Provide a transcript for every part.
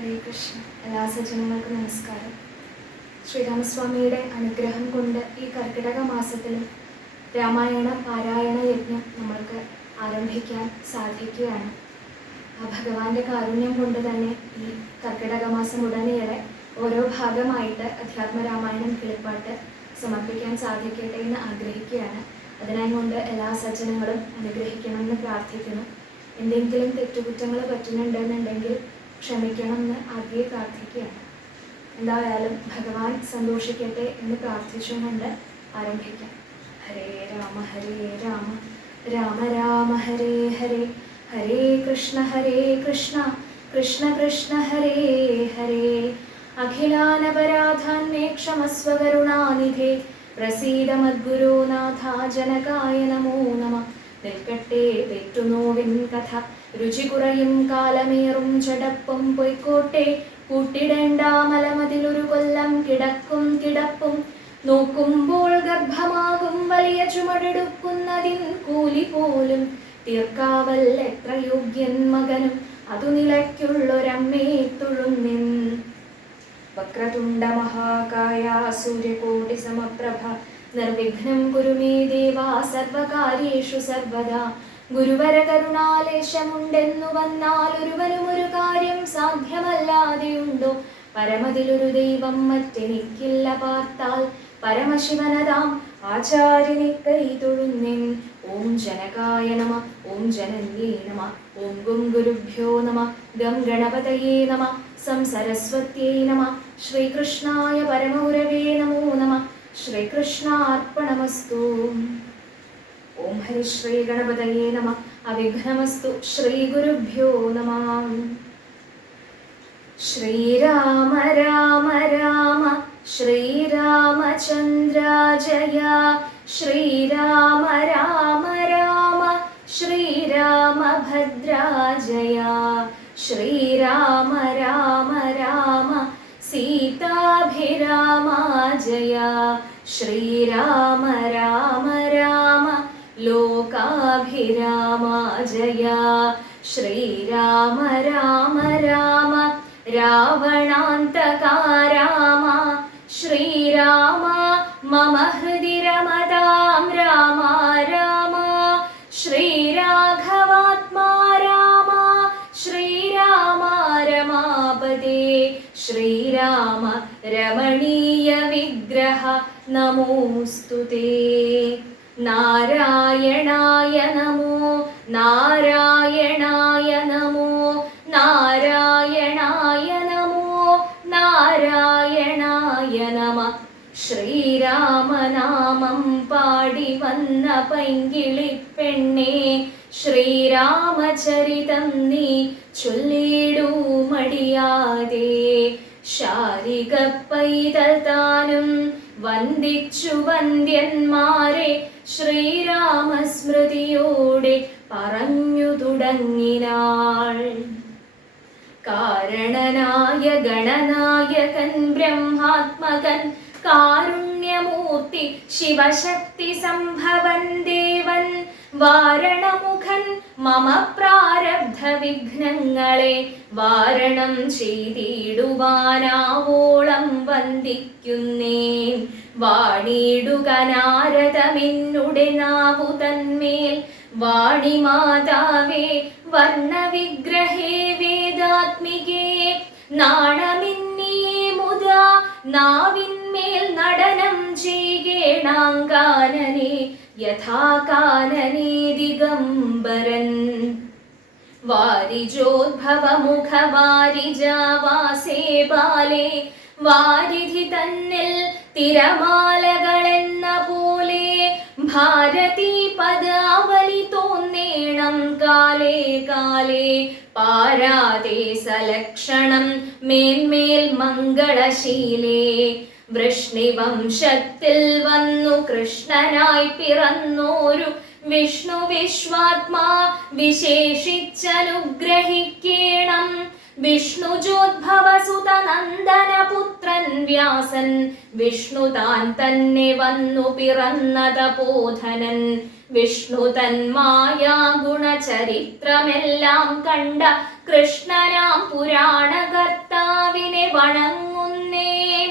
ഹരേ കൃഷ്ണ. എല്ലാ സജ്ജനങ്ങൾക്കും നമസ്കാരം. ശ്രീരാമസ്വാമിയുടെ അനുഗ്രഹം കൊണ്ട് ഈ കർക്കിടക മാസത്തിലും രാമായണ പാരായണ യജ്ഞം നമ്മൾക്ക് ആരംഭിക്കാൻ സാധിക്കുകയാണ്. ഭഗവാന്റെ കാരുണ്യം കൊണ്ട് തന്നെ ഈ കർക്കിടക മാസം ഉടനീളെ ഓരോ ഭാഗമായിട്ട് അധ്യാത്മരാമായണം കിളിപ്പാട്ട് സമർപ്പിക്കാൻ സാധിക്കട്ടെ എന്ന് ആഗ്രഹിക്കുകയാണ്. അതിനായി കൊണ്ട് എല്ലാ സജ്ജനങ്ങളും അനുഗ്രഹിക്കണമെന്ന് പ്രാർത്ഥിക്കുന്നു. എന്തെങ്കിലും തെറ്റുകുറ്റങ്ങൾ പറ്റുന്നുണ്ടെന്നുണ്ടെങ്കിൽ ക്ഷമിക്കണമെന്ന് ആദ്യമേ പ്രാർത്ഥിക്കുകയാണ്. എന്തായാലും ഭഗവാൻ സന്തോഷിക്കട്ടെ എന്ന് പ്രാർത്ഥിച്ചുകൊണ്ട് ആരംഭിക്കാം. ഹരേ രാമ രാമ രാമ ഹരേ ഹരേ, ഹരേ കൃഷ്ണ കൃഷ്ണ കൃഷ്ണ ഹരേ ഹരേ. അഖിലാനപരാധാന്മേ ക്ഷമസ്വ കരുണാനിധേ, പ്രസീദ മദ്ഗുരുനാഥ ജനകായ നമോ നമഃ. നിൽക്കട്ടെ തെറ്റുനോവിൻ കഥ, രുചി കുറയും കാലമേറും ചടപ്പും പൊയ്ക്കോട്ടെ. കൂട്ടിടേണ്ട മലമതിലൊരു കൊല്ലം കിടക്കും കിടപ്പും, നോക്കുമ്പോൾ ഗർഭമാകും വലിയ ചുമടെടുക്കുന്നതിൻ കൂലി പോലും. തീർക്കാവൽ എത്ര യോഗ്യൻ മകനും, അതു നിലയ്ക്കുള്ളൊരമ്മേ തൊഴുന്നിൻ. വക്രതുണ്ട മഹാകായ സൂര്യകോടി സമപ്രഭ, നിർവിഘ്നം കുരു മേ ദേവാ സർവകാര്യേഷു സർവദാ. ഗുരുവര കരുണാലേശമുണ്ടെന്നു വന്നാൽ ഒരുവനും ഒരു കാര്യം സാധ്യമല്ലാതെയുണ്ടോ. പരമതിലൊരു ദൈവം മറ്റെനിക്കില്ല പാർത്താൽ, പരമശിവനതാം ആചാര്യനെ കൈ തൊഴുന്നിൻ. ഓം ജനകായ നമ, ഓം ജനന്യേ നമ, ഓം ഗും ഗുരുഭ്യോ നമ, ഗം ഗണപതയേ നമ, സം സരസ്വത്യേ നമ, ശ്രീകൃഷ്ണായ പരമഗുരവേ നമോ നമ. ശ്രീകൃഷ്ണാർപ്പണമസ്തു. ഓം ഹരി ശ്രീ ഗണപതയേ നമ. അവിഘ്നമസ്തു. ശ്രീ ഗുരുഭ്യോ നമ. ശ്രീരാമ രാമ രാമ ശ്രീരാമചന്ദ്ര ജയ, ശ്രീരാമ രാമ രാമ ശ്രീരാമഭദ്ര ജയ, ശ്രീരാമ രാമ രാമ സീതാഭിരാമ ജയ, ശ്രീരാമ രാമ രാമ ലോകാഭിരാമ ജയ, ശ്രീരാമ രാമ രാമ രാവണാന്തകാ രാമ, ശ്രീരാമ മമ ഹൃദി രമതാം രാമ രാമ, ശ്രീരാഘവാത്മാ രാമ, ശ്രീരാമ രമാപദേ, ശ്രീരാമ രമണീയ വിഗ്രഹ നമോസ്തുതേ. നാരായണായ നമോ, നാരായണായ നമോ, നാരായണായ നമോ, നാരായണായ നമ. ശ്രീരാമനാമം പാടി വന്ന പൈങ്കിളിപ്പെണ്ണേ, ശ്രീരാമചരിതം നീ ചൊല്ലിടൂ മടിയാതെ. ശാരിക പൈതൽ താനും വന്ദിച്ചു വന്ദ്യന്മാരെ, ശ്രീരാമസ്മൃതിയോടെ പറഞ്ഞു തുടങ്ങിനാൾ. കാരണനായ ഗണനായകൻ ബ്രഹ്മാത്മകൻ, കാരുണ്യമൂർത്തി ശിവശക്തി സംഭവൻ ദേവൻ, വാരണമുഖൻ മമ പ്രാരബ്ധ വിഘ്നങ്ങളെ വാരണം ചെയ്തിടുവാനാവോളം വന്ദിക്കുന്നേൻ. വാണിടുക നാരദമെന്നുടെ നാവു തന്മേൽ, വാണിമാതാവേ വർണ്ണവിഗ്രഹേ വേദാത്മികേ. നാണമെന്നിയേ മുതാ നാവിന്മേൽ നടനം ചെയ്യേണാങ്കാനനെ, യഥാകാനനെ ദിഗംബരൻ. വാരിജോദ്ഭവമുഖ വാരിജാവാസേ ബാലേ, വാരിധി തന്നിൽ തിരമാലകളെന്ന പോലെ. ഭാരതീ പദാവലി തോന്നേണം കാലേ കാലേ, പാരാതെ സലക്ഷണം മേന്മേൽ മംഗളശീലേ. വൃഷ്ണിവംശത്തിൽ വന്നു കൃഷ്ണനായി പിറന്നോരു വിഷ്ണു വിശ്വാത്മാ, വിശേഷിച്ചനുഗ്രഹിക്കേണം. വിഷ്ണുജോദ്ഭവസുതനന്ദനപുത്രൻ വ്യാസൻ, വിഷ്ണു താൻ തന്നെ വന്നു പിറന്ന തപോധനൻ, വിഷ്ണു തൻ മായാ ഗുണചരിത്രമെല്ലാം കണ്ട കൃഷ്ണനാം പുരാണകർത്താവിനെ വണങ്ങുന്നേൻ.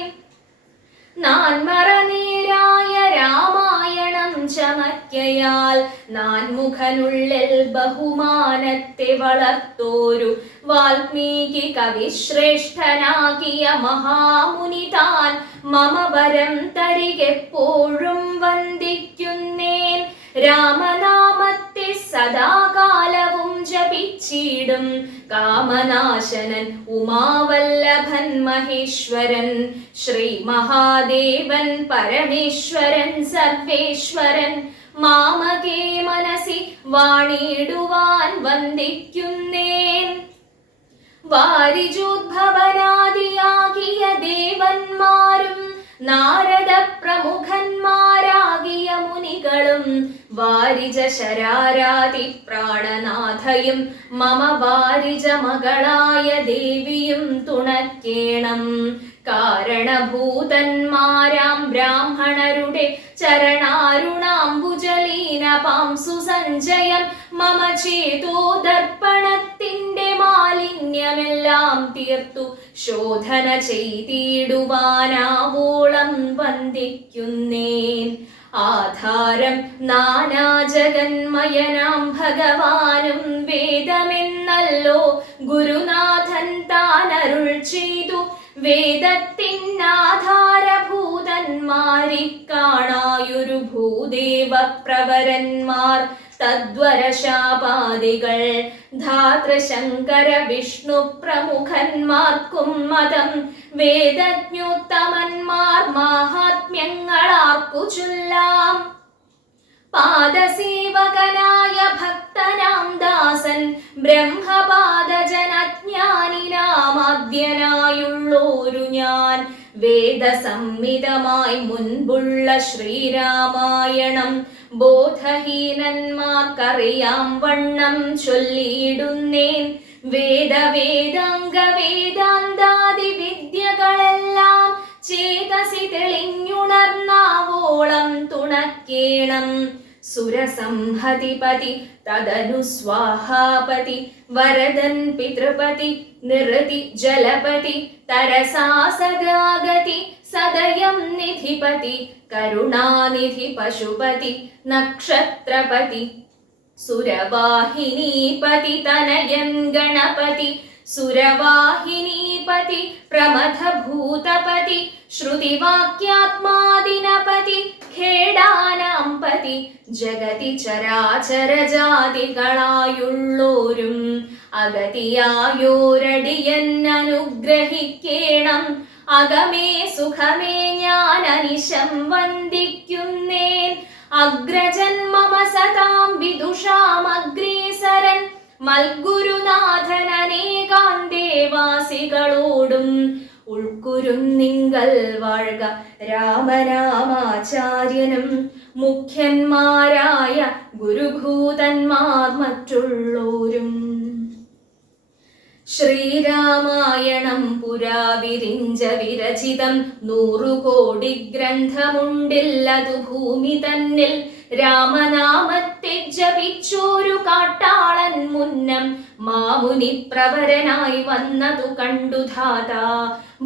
നാൻമറനേരായ രാമായണം ചമയ്ക്കയാൽ നാൻമുഖനുള്ളിൽ ബഹുമാനത്തെ വളർത്തോരു വാൽമീകി കവിശ്രേഷ്ഠനാകിയ മഹാമുനി താൻ മമ വരം തരികെപ്പോഴും വന്ദിക്കുന്നേൻ. രാമനാമത്തെ സദാകാലവും ജപിച്ചിടും കാമനാശനൻ ഉമാവല്ലഭൻ മഹേശ്വരൻ, ശ്രീ മഹാദേവൻ പരമേശ്വരൻ സർവേശ്വരൻ, മാമകേ മനസി വാണിടുവാൻ വന്ദിക്കുന്നേൻ. വാരിജോദ്ഭവനാദിയാകിയ ദേവന്മാരും നാരദ പ്രമുഖന്മാരാകിയ മുനികളും വാരിജ ശരാരാതി പ്രാണനാഥയും മമ വാരിജ മകളായ ദേവിയും തുണക്കേണം. കാരണഭൂതന്മാരാം ബ്രാഹ്മണരുടെ ചരണാരുണാംബുജലീന പാംസു സഞ്ജയം മമ ചേതോ ദർപ്പണത്തിന്റെ മാലിന്യമെല്ലാം തീർത്തു ശോധന ചെയ്തിടുവാനാവോളം വന്ദിക്കുന്നേൻ. ആധാരം നാനാജഗന്മയനാം ഭഗവാനും വേദമെന്നല്ലോ ഗുരുനാഥൻ താൻ അരുൾ ചെയ്തു. വേദത്തിനാധാരഭൂതന്മാരി കാണായൊരു ഭൂദേവ പ്രവരന്മാർ തദ്വരശാപാദികൾ ധാതൃശങ്കര വിഷ്ണു പ്രമുഖന്മാർക്കും മതം വേദജ്ഞോത്തമന്മാർ മാഹാത്മ്യങ്ങളാർക്കു ചൊല്ലാം. പാദസേവകനായ ഭക്തനാം ദാസൻ ബ്രഹ്മപാദജനജ്ഞാനിനാമാദ്യനായുള്ളോരു ഞാൻ വേദസംഹിതമായി മുൻപുള്ള ശ്രീരാമായണം ബോധഹീനന്മാർക്കറിയാം വണ്ണം ചൊല്ലിയിടുന്നേൻ. വേദാംഗവേദാന്താദി വിദ്യകളെല്ലാം ചേതസി തെളിഞ്ഞുണർന്നാവോളം തുണക്കേണം. സുരസംഹതിപതി തദനു സ്വാഹാപതി വരദൻ പിതൃപതി നിരതി ജലപതി തരസാ സദാഗതി സദയം നിധിപതി കരുണാനിധി പശുപതി നക്ഷത്രപതി സുരവാഹിനീപതി തനയൻ ഗണപതി സുരവാഹിനീപതി പ്രമഥഭൂതപതി ശ്രുതിവാക്യാത്മാദിനപതി ഖേടാനാം പതി ജഗതി ചരാചരജാതികളായുള്ളോരും അഗതിയായോരടിയൻ അനുഗ്രഹിക്കേണം. അകമേ സുഖമേ ഞാൻ അനിശം വന്ദിക്കുന്നേൻ. അഗ്രജൻ മമ സതാം വിദുഷാമഗ്രേസരൻ മൽഗുരുനാഥനേകാന്തേവാസികളോടും ഉൾക്കുരുന്നിങ്കൽ വാഴ്ക രാമരാമാചാര്യനും മുഖ്യന്മാരായ ഗുരുഭൂതന്മാർ മറ്റുള്ളോരും. ശ്രീരാമായണം പുരാ വിരിഞ്ച വിരചിതം 100 കോടി ഗ്രന്ഥമുണ്ടില്ലതു ഭൂമി തന്നിൽ. രാമനാമത്തെ ജപിച്ചോരു കാട്ടാളൻ മുന്നം മാമുനി പ്രവരനായി വന്നതു കണ്ടു ധാതാ.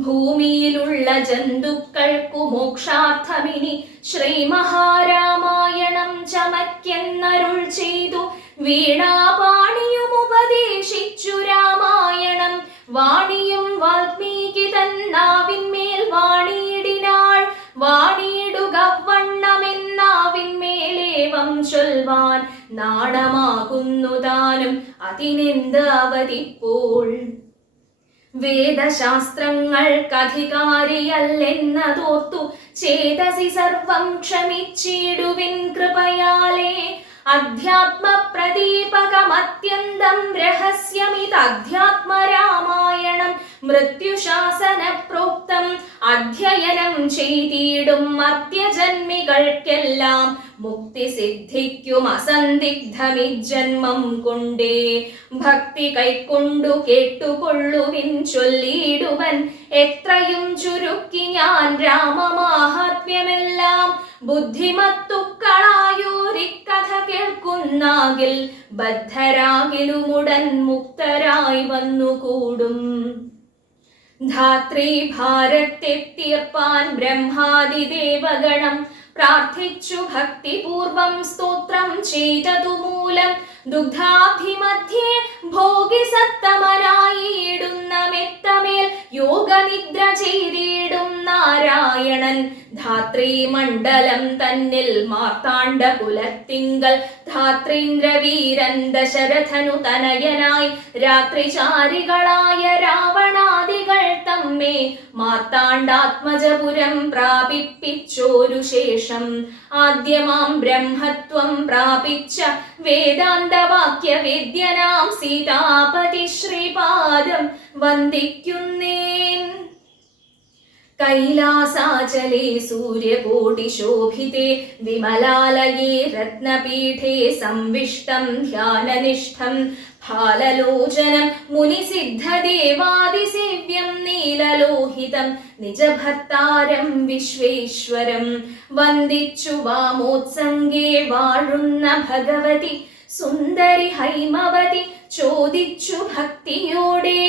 ഭൂമിയിലുള്ള ജന്തുക്കൾക്കു മോക്ഷാർത്ഥമിനി ശ്രീ മഹാരാമായണം ചമയ്ക്കെന്നരുൾ ചെയ്തു. വീണാപാണിയും ഉപദേശിച്ചു രാമായണം. വാണിയും വാൽമീകി തന്നാവിന്മേൽ വാണിയിടിനാൾ. വാണിയിടുക വണ്ണമെന്നാവിന്മേലേവം ചൊൽവാൻ നാണമാകുന്നു താനും അതിനെന്ത് അവതിപ്പോൾ. വേദശാസ്ത്രങ്ങൾക്കധികാരിയല്ലെന്നതോർത്തു ചേതസി സർവം ക്ഷമിച്ചിടുവിൻ കൃപയാലേ. അധ്യാത്മ പ്രദീപകമത്യന്തം രഹസ്യമിതധ്യാത്മരാമായണം മൃത്യുശാസന പ്രോക്തം അധ്യയനം ചെയ്തിടും മർത്യജന്മികൾക്കെല്ലാം മുക്തി സിദ്ധിക്കും അസന്ദിഗ്ധമിജന്മം കൊണ്ടേ. ഭക്തി കൈക്കൊണ്ടു കേട്ടുകൊള്ളുവിൻ ചൊല്ലിടുവൻ എത്രയും ചുരുക്കി ഞാൻ രാമമാഹാത്മ്യമെല്ലാം. ബുദ്ധിമത്തുക്കളായോരിക്കഥ കേൾക്കുന്നാകിൽ ബദ്ധരാകിലുമുടൻ മുക്തരായി വന്നുകൂടും. ധാത്രീ ഭാരത്തെ തീർപ്പാൻ ബ്രഹ്മാദിദേവഗണം പ്രാർത്ഥിച്ചു ഭക്തിപൂർവം സ്തോത്രം ചെയ്തതു മൂലം ദുഗ്ധാഭിമധ്യേ ഭോഗിസത്തമനായിടുന്ന മെത്തമേൽ യോഗനിദ്ര ചെയ്തിടും നാരായണൻ. ധാത്രീമണ്ഡലം തന്നിൽ മാർത്താണ്ഡ കുലത്തിങ്കൽ ധാത്രീന്ദ്രവീരൻ ദശരഥനു തനയനായി രാത്രിചാരികളായ രാവണാദികൾ തമ്മേ മാർത്താണ്ഡാത്മജപുരം പ്രാപിപ്പിച്ചോരു ശേഷം ആദ്യമാം ബ്രഹ്മത്വം പ്രാപിച്ച വേദാന്തവാക്യവേദ്യനാം സീതാപതി ശ്രീപാദം വന്ദിക്കുന്നേൻ. കൈലാസാചലേ സൂര്യകോടിശോഭിതേ വിമലാലയേ രത്നപീഠേ സംവിഷ്ടം ധ്യാനനിഷ്ഠം ഫാലലോചനം മുനിസിദ്ധദേവാദിസേവ്യം നീലലോഹിതം നിജഭർത്താരം വിശ്വേശ്വരം വന്ദിച്ചു വാമോത്സംഗേ വാഴുന്ന ഭഗവതി സുന്ദരി ഹൈമവതി ചോദിച്ചു ഭക്തിയോടെ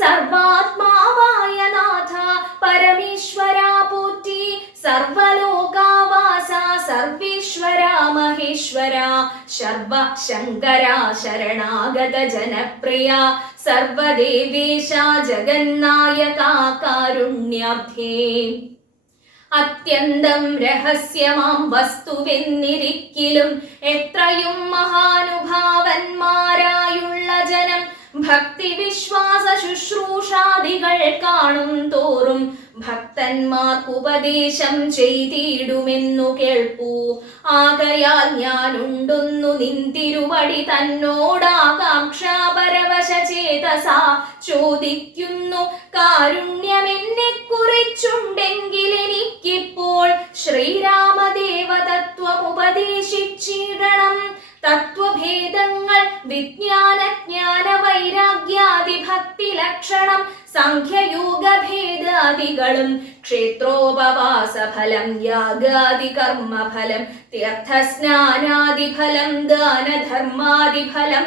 സർവാത്മാവായ നാഥ പരമേശ്വര പോറ്റി സർവലോകാവാസ സർവേശ്വര മഹേശ്വര ശർവ ശങ്കര ശരണാഗത ജനപ്രിയ സർവദേവേശ ജഗന്നായക കാരുണ്യാബ്ധേ. അത്യന്തം രഹസ്യമാം വസ്തുവെന്നിരിക്കിലും എത്രയും മഹാനുഭാവന്മാരായുള്ള ജനം ഭക്തി വിശ്വാസ ശുശ്രൂഷാദികൾ കാണും തോറും ഭക്തന്മാർക്കുപദേശം ചെയ്തിടുമെന്നു കേൾപ്പൂ. ആകയാൽ ഞാനുണ്ടൊന്നു നിന്തിരുവടി തന്നോടാകാംക്ഷാപരവശ ചേതസാ ചോദിക്കുന്നു. കാരുണ്യമെന്നെ കുറിച്ചുണ്ടെങ്കിലെനിക്കിപ്പോൾ ശ്രീരാമദേവതത്വമുപദേശിച്ചിടണം. തത്വഭേദങ്ങൾ വിജ്ഞാനജ്ഞാന വൈരാഗ്യാദി ഭക്തി ലക്ഷണം സംഖ്യയോഗഭേദാദികളും ക്ഷേത്രോപവാസഫലം യാഗാദി കർമ്മഫലം തീർത്ഥസ്നാനാദിഫലം ദാനധർമാദിഫലം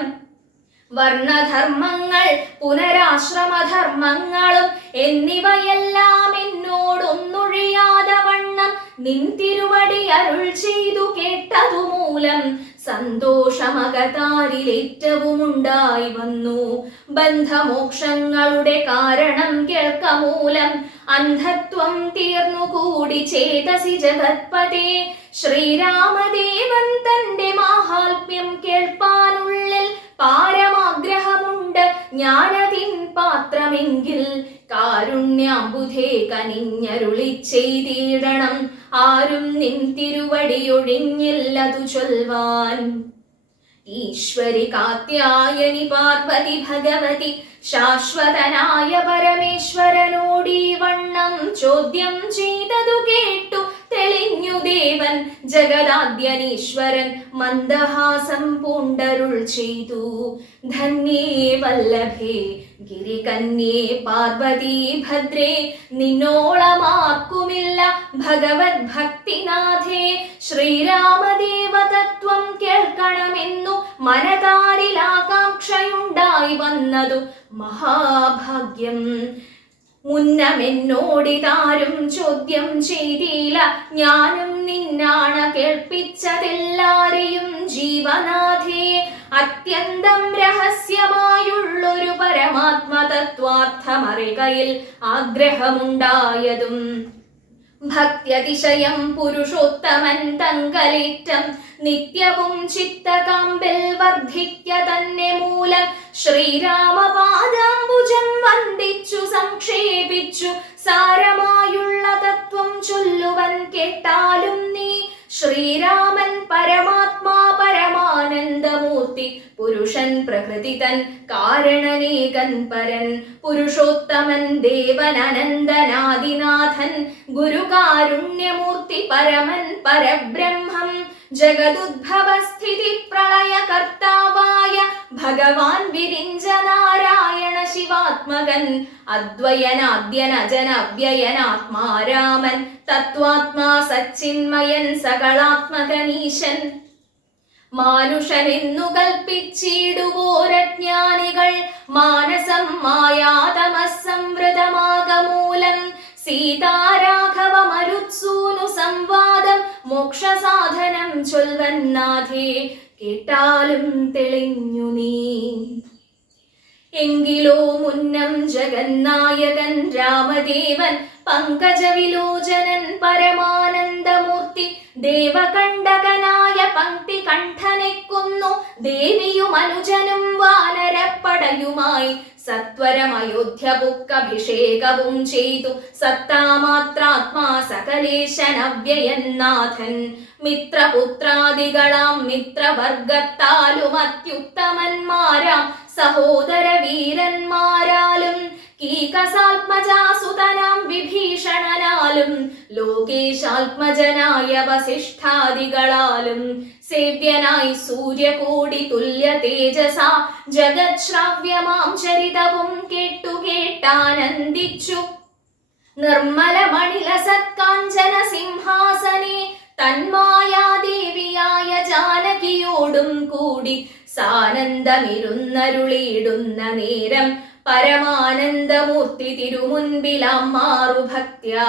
വർണ്ണധർമ്മങ്ങൾ പുനരാശ്രമധർമ്മങ്ങളും എന്നിവയെല്ലാം എന്നോടൊന്നൊഴിയാതെ വണ്ണം നിൻ തിരുവടി അരുൾ ചെയ്തു കേട്ടതു മൂലം സന്തോഷമകതാരിലേറ്റവും ഉണ്ടായി വന്നു. ബന്ധമോക്ഷങ്ങളുടെ കാരണം കേൾക്കമൂലം അന്ധത്വം തീർന്നുകൂടി ചേതസി ജഗത്പതേ. ശ്രീരാമദേവൻ തന്റെ മാഹാത്മ്യം കേൾപ്പാനുള്ളിൽ പാരമാഗ്രഹമുണ്ട് ഞാനതിൻ പാത്രമെങ്കിൽ കാരുണ്യാംബുധേ കനിഞ്ഞരുളി ചെയ്തിടണം. ആരും നിൻ തിരുവടിയൊഴിഞ്ഞില്ലതു ചൊൽവാൻ. ഈശ്വരി കാത്യായനി പാർവതി ഭഗവതി ശാശ്വതനായ പരമേശ്വരനോടീ വണ്ണം ചോദ്യം ചെയ്തതു കേട്ടു തെളിഞ്ഞു ദേവൻ. ജഗദാദ്യനീശ്വരൻ മന്ദഹാസം പൂണ്ടരുൾ ചെയ്തു. ധന്യേ വല്ലഭേ ഗിരികന്യേ പാർവതീ ഭദ്രേ നിന്നോളമാർക്കുമില്ല ഭഗവത് ഭക്തിനാഥേ. ശ്രീരാമദേവതത്വം കേൾക്കണമെന്നു മനതാരിൽ ആകാംക്ഷയുണ്ടായി വന്നതു മഹാഭാഗ്യം. മുന്നമെന്നോടിതാരും ചോദ്യം ചെയ്തില്ല, ഞാനും നിന്നാണ് കേൾപ്പിച്ചതെല്ലാരെയും ജീവനാഥേ. അത്യന്തം രഹസ്യമായുള്ളൊരു പരമാത്മതത്വാർത്ഥമറികയിൽ ആഗ്രഹമുണ്ടായതും ഭക്ത്യതിശയം പുരുഷോത്തമൻ തങ്കലേറ്റം നിത്യവും ചിത്തകാമ്പിൽ വർദ്ധിക്ക തന്നെ മൂലം ശ്രീരാമപാദാംബുജം വന്ദിച്ചു സംക്ഷേപിച്ചു സാരമായുള്ള തത്വം ചൊല്ലുവൻ കേട്ടാലും നീ. ശ്രീരാമൻ പരമാത്മാ പരമാനന്ദ പ്രകൃതി തൻ കാരണനേകൻ പരൻ പുരുഷോത്തമൻ ദേവൻ അനന്തനാദിനാഥൻ ഗുരുകാരുണ്യമൂർത്തി പരമൻ പരബ്രഹ്മം ജഗദുദ്ഭവസ്ഥിതി പ്രളയകർത്താവായ ഭഗവാൻ വിരിഞ്ച നാരായണ ശിവാത്മകൻ അദ്വയനാദ്യനജനവ്യയനാത്മാരാമൻ തത്വാത്മാ സച്ചിന്മയൻ സകളാത്മകനീശൻ മാനുഷനെന്നു കൽപ്പിച്ചിടുവോരജ്ഞാനികൾ മാനസം മായാതമസംവൃതമാകമൂലം സീതാരാഘവ മരുത്സൂനു സംവാദം മോക്ഷസാധനം ചൊൽവന്നാഥേ കേട്ടാലും തെളിഞ്ഞു നീ. എങ്കിലോ മുന്നം ജഗന്നായകൻ രാമദേവൻ പങ്കജവിലോചനൻ പരമാനന്ദമൂർത്തി ദേവകണ്ഠകനായ പങ്ക്തി കണ്ഠനെ കൊന്നു ദേവിയും അനുജനും വാനരപ്പടയുമായി സത്വരം അയോധ്യ പുക്കഭിഷേകവും ചെയ്തു സത്താമാത്രാത്മാ സകലേശനവ്യയന്നാഥൻ മിത്രപുത്രാദികളാം മിത്രവർഗത്താലും അത്യുത്തമന്മാരാം സഹോദര വീരന്മാരാലും കീകസാത്മജാസുതനാം വിഭീഷണനാലും ലോകേശാത്മജനായ വസിഷ്ഠാദികളാലും സേവ്യനായി സൂര്യകോടി തുല്യ തേജസ ജഗശ്രാവ്യമാം ചരിതവും കേട്ടാനന്ദിച്ചു. നിർമ്മല മണില സത്കാഞ്ചന സിംഹാസനെ തന്മായാദേവിയായ ജാനകിയോടും കൂടി സാനന്ദമിരുന്നരുളിയിടുന്ന നേരം പരമാനന്ദമൂർത്തി തിരുമുൻപിലാം മാറുഭക്ത്യാ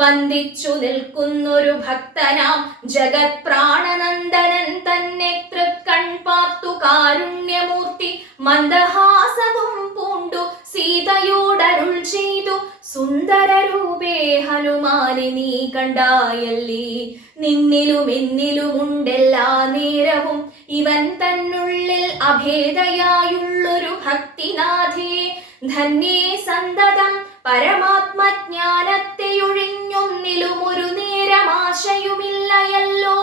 വന്ദിച്ചു നിൽക്കുന്നൊരു ഭക്തനാം ജഗത് പ്രാണനന്ദനൻ തന്നെ തൃക്കൺ പാർത്തു കാരുണ്യമൂർത്തി മന്ദഹാസവും പൂണ്ടു സീതയോടരുൾ ചെയ്തു സുന്ദരരൂപേ ഹനുമാനെ നീ കണ്ടായല്ലി നിന്നിലും എന്നിലുമുണ്ടെല്ലാ നേരവും ഇവൻ തന്നുള്ളിൽ അഭേദയായുള്ളൊരു ഭക്തിനാഥേ ധന്യേ സന്തതം പരമാത്മജ്ഞാനത്തെയൊഴിഞ്ഞൊന്നിലും ഒരു നേരമാശയുമില്ലയല്ലോ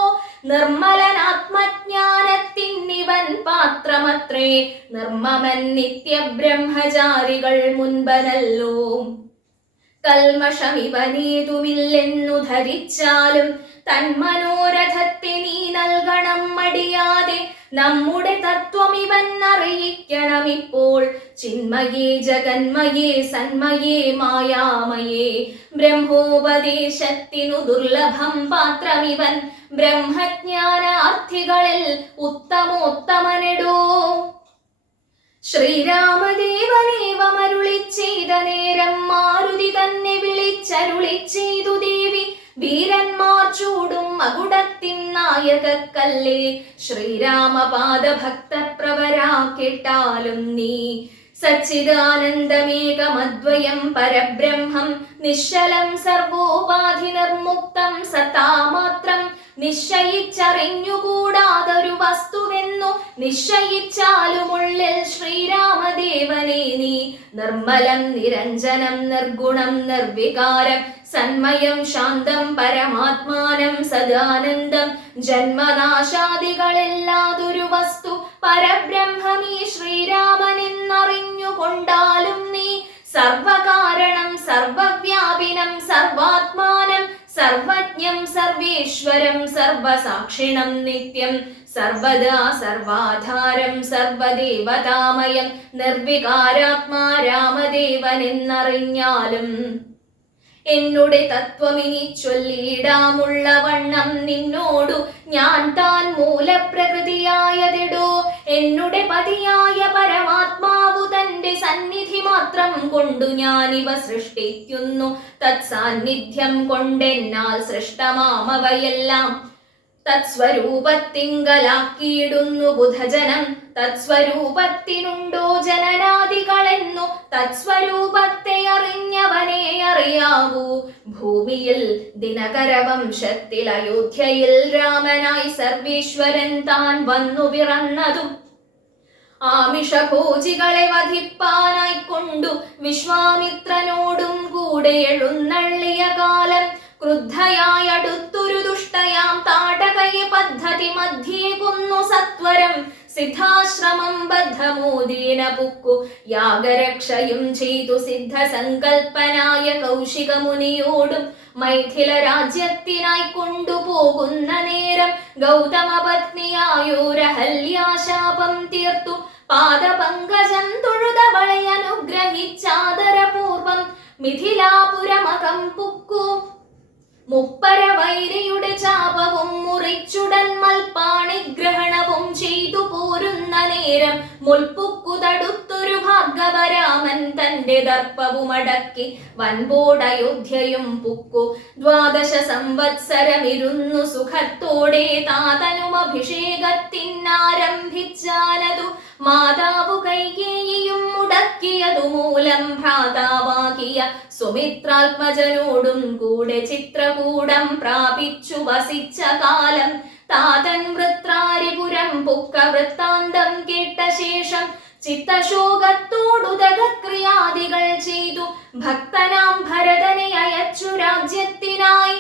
നിർമ്മലനാത്മജ്ഞാനത്തിന്നിവൻ പാത്രമത്രേ നിർമ്മമൻ നിത്യബ്രഹ്മചാരികൾ മുൻപനല്ലോ കൽമഷമിവനേതുമില്ലെന്നു ധരിച്ചാലും തന്മനോരഥത്തെ നീ നൽകണം മടിയാതെ നമ്മുടെ തത്വമിവൻ അറിയിക്കണമിപ്പോൾ ചിന്മയേ ജഗന്മയേ സന്മയേ മായാമയേ ബ്രഹ്മോപദേശത്തിനു ദുർലഭം പാത്രമിവൻ ബ്രഹ്മജ്ഞാനാർത്ഥികളിൽ ഉത്തമോത്തമനെടോ ശ്രീരാമദേവനേവമരുളി ചെയ്ത നേരം മാരുതി തന്നെ വിളിച്ചരുളി ചെയ്തു ദേവി വീരന്മാർ ചൂടും മകുടത്തിൻ നായകക്കല്ലേ ശ്രീരാമപാദഭക്തപ്രവരാ കേട്ടാലും നീ സച്ചിദാനന്ദമേകമദ്വയം പരബ്രഹ്മം നിശ്ചലം സർവോപാധി നിർമുക്തം സത്താമാത്രം നിശ്ചയിച്ചറിഞ്ഞുകൂടാതൊരു വസ്തുവെന്നു നിശ്ചയിച്ചാലുമുള്ളിൽ ശ്രീരാമദേവനെ നീ നിർമ്മലം നിരഞ്ജനം നിർഗുണം നിർവികാരം സന്മയം ശാന്തം പരമാത്മാനം സദാനന്ദം ജന്മനാശാദികളെല്ലാതൊരു വസ്തു പരബ്രഹ്മമീ ശ്രീരാമനെന്നറിഞ്ഞുകൊണ്ടാലും നീ സർവകാരണം സർവവ്യാപിനം സർവാത്മാനം സർവജ്ഞം സർവേശ്വരം സർവസാക്ഷിണം നിത്യം സർവദാ സർവാധാരം സർവദേവതാമയം നിർവികാരാത്മാ രാമദേവനെന്നറിഞ്ഞാലും എന്നുടെ തത്വമിനി ചൊല്ലിയിടാമുള്ള വണ്ണം നിന്നോടു ഞാൻ താൻ മൂലപ്രകൃതിയായതെടോ എന്നുടെ പതിയായ പരമാത്മാവു തന്റെ സന്നിധി മാത്രം കൊണ്ടു ഞാനിവ സൃഷ്ടിക്കുന്നു തത്സാന്നിധ്യം കൊണ്ടെന്നാൽ സൃഷ്ടമാമവയെല്ലാം തത്സ്വരൂപത്തിങ്കലാക്കിയിടുന്നു ബുധജനം തത്സ്വരൂപത്തിനുണ്ടോ ജനനാദികളെന്നു തത്സ്വരൂപത്തെ അറിഞ്ഞവനെ അറിയാവൂ ഭൂമിയിൽ ദിനകരവംശത്തിൽ അയോധ്യയിൽ രാമനായി സർവേശ്വരൻ താൻ വന്നു പിറന്നതും ആമിഷഭോജികളെ വധിപ്പാനായി കൊണ്ടു വിശ്വാമിത്രനോടും കൂടെ എഴുന്നള്ളിയ കാലം ക്രുദ്ധയായടുത്തൊരു ദുഷ്ടയാം താടകയെ പദ്ധതി മധ്യേ കൊന്നു സത്വരം സിദ്ധാശ്രമം ബദ്ധമോദീന പുക്കു യാഗരക്ഷയും ചെയ്തു സിദ്ധസങ്കൽപ്പനായ കൗശിക മുനിയോടും മൈഥില രാജ്യത്തിനായി കൊണ്ടുപോകുന്ന നേരം ഗൗതമ പത്നിയായോരഹല്യാശാപം തീർത്തു പാദപങ്കജം തൊഴുതവളെ അനുഗ്രഹിച്ചാദരപൂർവം മിഥിലാപുരമകം പുക്കു. മുപ്പര വൈരിയുടെ ചാപവും മുറിച്ചുടൻ മൽപ്പാണിഗ്രഹണവും ചെയ്തു പോരുന്ന നേരം മുൽപ്പുക്കു തടുത്തൊരു ഭാർഗവരാമൻ തന്റെ ദർപ്പവുമടക്കി വൻപോടയോധ്യയും പുക്കു. 12 സംവത്സരമിരുന്നു സുഖത്തോടെ താതനും അഭിഷേകത്തിനാരംഭിച്ചാനതു മാതാവു കൈകേയിയും മുടക്കിയതു മൂലം ഭ്രാതാവാകിയ സുമിത്രാത്മജനോടും കൂടെ ചിത്രകൂടം പ്രാപിച്ചു വസിച്ച കാലം താതൻ വൃത്രാരിപുരം പുക്ക. വൃത്താന്തം കേട്ട ശേഷം ചിത്തശോകത്തോടുദഗക്രിയാദികൾ ചെയ്തു ഭക്തനാം ഭരതനെ അയച്ചു രാജ്യത്തിനായി.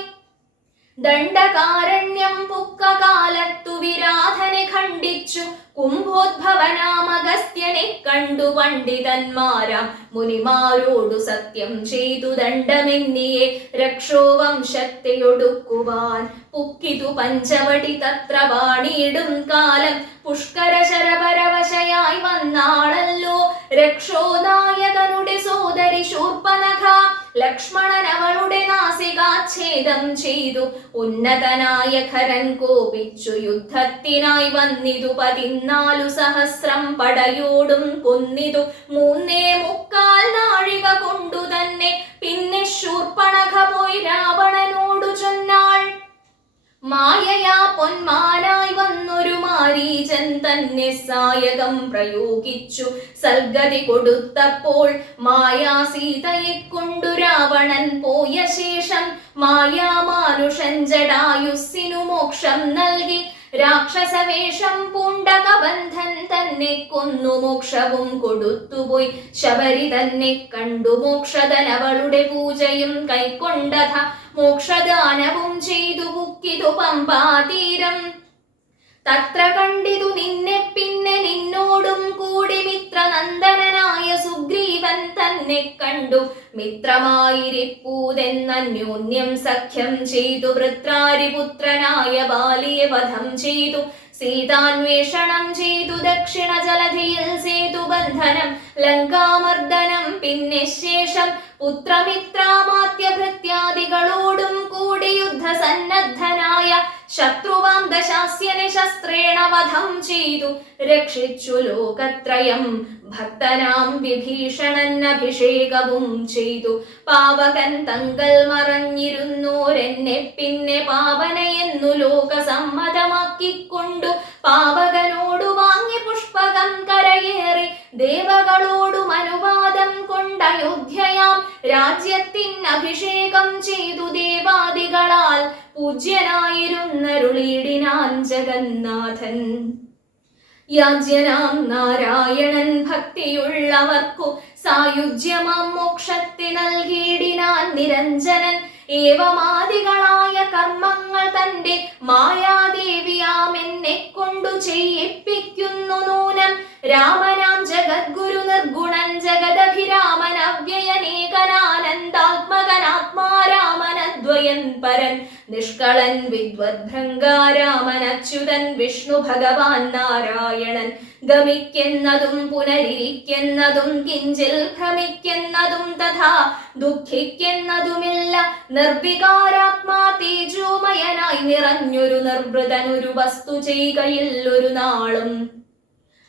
ദണ്ഡകാരണ്യം പുക്ക കാലത്തു വിരാധനെ ഖണ്ഡിച്ചു കുംഭോദ്ഭവനാമഗസ്ത്യനെ കണ്ടു പണ്ഡിതന്മാരാം മുനിമാരോടു സത്യം ചെയ്തു ദണ്ഡമെന്നിയെ രക്ഷോവംശത്തെയൊടുക്കുവാൻ പുക്കിതു പഞ്ചവടി തത്ര വാണിയിടും കാലം പുഷ്കര ശരപരവശയായി വന്നാളല്ലോ രക്ഷോനായകനുടെ സോദരി ശൂർപ്പനഖ. ലക്ഷ്മണൻ അവളുടെ നാസികാച്ഛേദം ചെയ്തു ഉന്നതനായ ഖരൻ കോപിച്ചു യുദ്ധത്തിനായി വന്നിതു 14 സഹസ്രം പടയോടും കൊന്നിതു 3.25 നാഴിക കൊണ്ടു തന്നെ. പിന്നെ ശൂർപ്പണഖ പോയി രാവണനോടു ചൊന്നാൾ മായയാ പൊന്മാനായി വന്നൊരു മാരീചൻ തന്നെ സായകം പ്രയോഗിച്ചു സൽഗതി കൊടുത്തപ്പോൾ മായാസീതയെ കൊണ്ടു രാവണൻ പോയ ശേഷം മായാമാനുഷൻ ജടായുസ്സിനു മോക്ഷം നൽകി രാക്ഷസവേഷം പൂണ്ടകബന്ധൻ തന്നെ കൊന്നു മോക്ഷവും കൊടുത്തുപോയി. ശബരി തന്നെ കണ്ടു മോക്ഷദൻ അവളുടെ പൂജയും കൈക്കൊണ്ടഥ മോക്ഷദാനവും ചെയ്തു പുക്കിതു പമ്പാതീരം. തത്ര കണ്ടിതു നിന്നെ പിന്നെ നിന്നോടും കൂടി മിത്രനന്ദനായ സുഗ്രീവൻ തന്നെ കണ്ടു മിത്രമായിരിപ്പൂതെന്നന്യോന്യം സഖ്യം ചെയ്തു. വൃത്രാരിപുത്രനായ ബാലിയെ വധം ചെയ്തു സീതാന്വേഷണം ചെയ്തു ദക്ഷിണ ജലധിയിൽ സേതുബന്ധനം ലങ്കാമർദ്ദനം. പിന്നെ ശേഷം പുത്രമിത്രാമാത്യഭൃത്യാദികളോടും കൂടി യുദ്ധസന്നദ്ധനായ ശത്രുവാം ദശാസ്യനെ ശസ്ത്രേണ വധം ചെയ്തു രക്ഷിച്ചു ലോകത്രയം. ഭക്തനാം വിഭീഷണൻ അഭിഷേകവും ചെയ്തു പാവകൻ തങ്കൽ മറഞ്ഞിരുന്നോരെന്നെ പിന്നെ പാവനയെന്നു ലോകസമ്മതമാക്കിക്കൊണ്ടു പാവകനോടു വാങ്ങി പുഷ്പകം കരയേറി ദേവകളോടും അനുവാദം കൊണ്ടയോധ്യയാം രാജ്യത്തിൻ അഭിഷേകം ചെയ്തു ദേവാദികളാൽ പൂജ്യനായിരുന്നരുളിയിടിനാൻ ജഗന്നാഥൻ. യാജ്യനാം നാരായണൻ ഭക്തിയുള്ളവർക്കു സായുജ്യമാം മോക്ഷത്തെ നൽകിയിടിനാൻ നിരഞ്ജനൻ. ഏവമാദികളായ കർമ്മങ്ങൾ തന്റെ മായാദേവിയാമെന്നെ കൊണ്ടു ചെയ്യിപ്പിക്കുന്നു നൂനം. രാമനാം ജഗദ്ഗുരു നിർഗുണൻ ജഗദഭിരാമൻ അവ്യയനേകനാനന്ദാത്മകനാത്മാരാമനദ്വയൻ പരൻ നിഷ്കളൻ വിദ്വദ്ഭൃംഗാരാമൻ അച്യുതൻ വിഷ്ണു ഭഗവാൻ നാരായണൻ. ഗമിക്കുന്നതും പുനരിരിക്കുന്നതും കിഞ്ചിൽ ഭ്രമിക്കുന്നതും തഥാ ദുഃഖിക്കുന്നതുമില്ല നിർവികാരാത്മാ തേജോമയനായി നിറഞ്ഞൊരു നിർവൃതനൊരു വസ്തു ചെയ്കയിൽ ഒരു നാളും.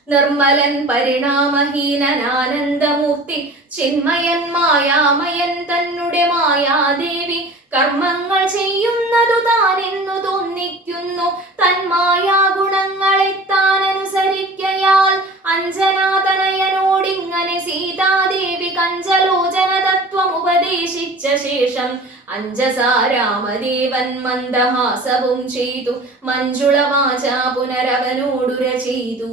നിർമ്മലൻ പരിണാമഹീനനാനന്ദമൂർത്തി ചിന്മയൻ മായാമയൻ തന്നെ മായാദേവി കർമ്മങ്ങൾ ചെയ്യുന്നതു താനെന്നു തോന്നിക്കുന്നു. തന്മായാ ഗുണങ്ങളെ താൻ അനുസരിക്കയാൽ അഞ്ജനാതനയനോടിങ്ങനെ സീതാദേവി കഞ്ചലോചന തത്വം ഉപദേശിച്ച ശേഷം അഞ്ജസാ രാമദേവൻ മന്ദഹാസവും ചെയ്തു മഞ്ജുളവാച പുനരവനോടുര ചെയ്തു.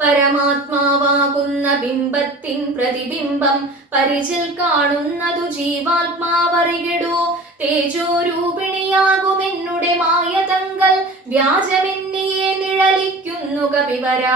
പരമാത്മാവാകുന്ന ബിംബത്തിൻ പ്രതിബിംബം പരിചിൽ കാണുന്നതു ജീവാത്മാവറികിടോ. തേജോരൂപിണിയാകുമെന്നുടെ മായതങ്കൽ വ്യാജമെന്നിയെ നിഴലിക്കുന്നു കപിവര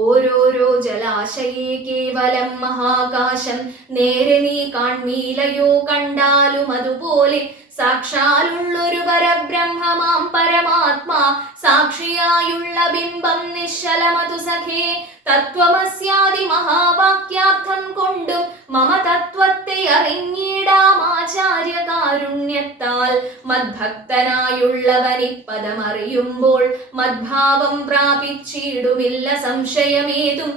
ഓരോരോ ജലാശയേ കേവലം മഹാകാശം നേരെ നീ കാൺമീലയോ കണ്ടാലും അതുപോലെ സാക്ഷാലുള്ളൊരു പരബ്രഹ്മമാം പരമാത്മാ സാക്ഷിയായുള്ള ബിംബം നിശ്ചലമതു സഖേ തത്വമസ്യാദി മഹാവാക്യാർത്ഥം കൊണ്ടും മമ തത്വത്തെ അറിഞ്ഞിടാം ആചാര്യകാരുണ്യത്താൽ മദ്ഭക്തനായുള്ളവനിപ്പദമറിയുമ്പോൾ മദ്ഭാവം പ്രാപിച്ചിടുമില്ല സംശയമേതും